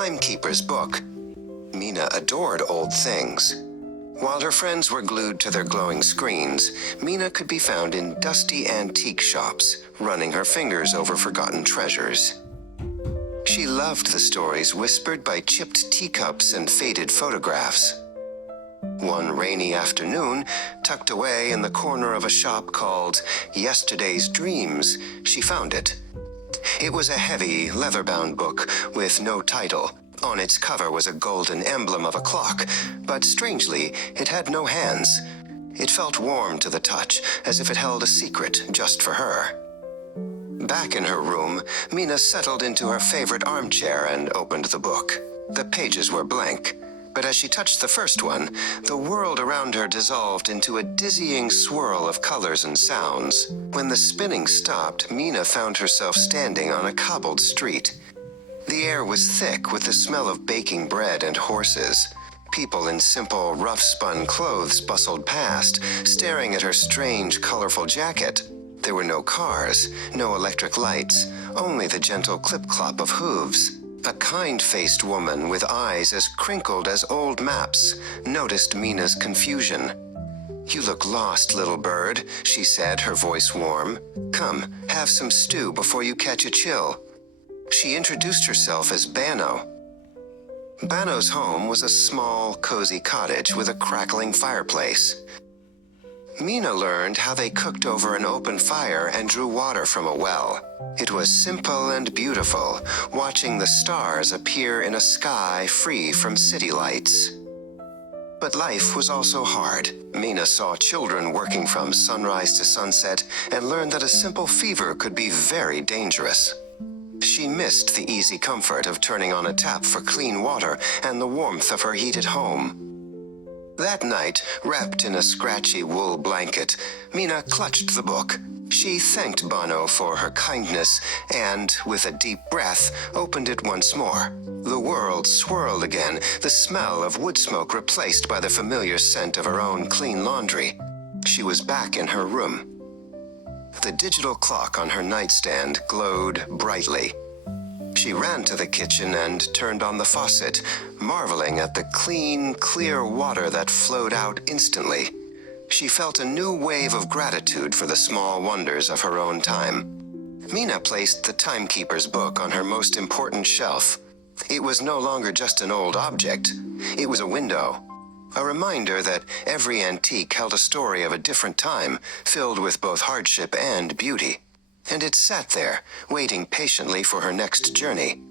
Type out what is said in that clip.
Timekeeper's book. Mina adored old things. While her friends were glued to their glowing screens, Mina could be found in dusty antique shops, running her fingers over forgotten treasures. She loved the stories whispered by chipped teacups and faded photographs. One rainy afternoon, tucked away in the corner of a shop called Yesterday's Dreams, she found it. It was a heavy, leather-bound book with no title. On its cover was a golden emblem of a clock, but strangely, it had no hands. It felt warm to the touch, as if it held a secret just for her. Back in her room, Mina settled into her favorite armchair and opened the book. The pages were blank, but as she touched the first one, the world around her dissolved into a dizzying swirl of colors and sounds. When the spinning stopped, Mina found herself standing on a cobbled street. The air was thick with the smell of baking bread and horses. People in simple, rough-spun clothes bustled past, staring at her strange, colorful jacket. There were no cars, no electric lights, only the gentle clip-clop of hooves. A kind-faced woman with eyes as crinkled as old maps noticed Mina's confusion. "You look lost, little bird," she said, her voice warm. "Come, have some stew before you catch a chill." She introduced herself as Bano. Bano's home was a small, cozy cottage with a crackling fireplace. Mina learned how they cooked over an open fire and drew water from a well. It was simple and beautiful, watching the stars appear in a sky free from city lights. But life was also hard. Mina saw children working from sunrise to sunset and learned that a simple fever could be very dangerous. She missed the easy comfort of turning on a tap for clean water and the warmth of her heated home. That night, wrapped in a scratchy wool blanket, Mina clutched the book. She thanked Bano for her kindness and, with a deep breath, opened it once more. The world swirled again, the smell of wood smoke replaced by the familiar scent of her own clean laundry. She was back in her room. The digital clock on her nightstand glowed brightly. She ran to the kitchen and turned on the faucet, marveling at the clean, clear water that flowed out instantly. She felt a new wave of gratitude for the small wonders of her own time. Mina placed the Timekeeper's book on her most important shelf. It was no longer just an old object. It was a window. A reminder that every antique held a story of a different time, filled with both hardship and beauty. And it sat there, waiting patiently for her next journey.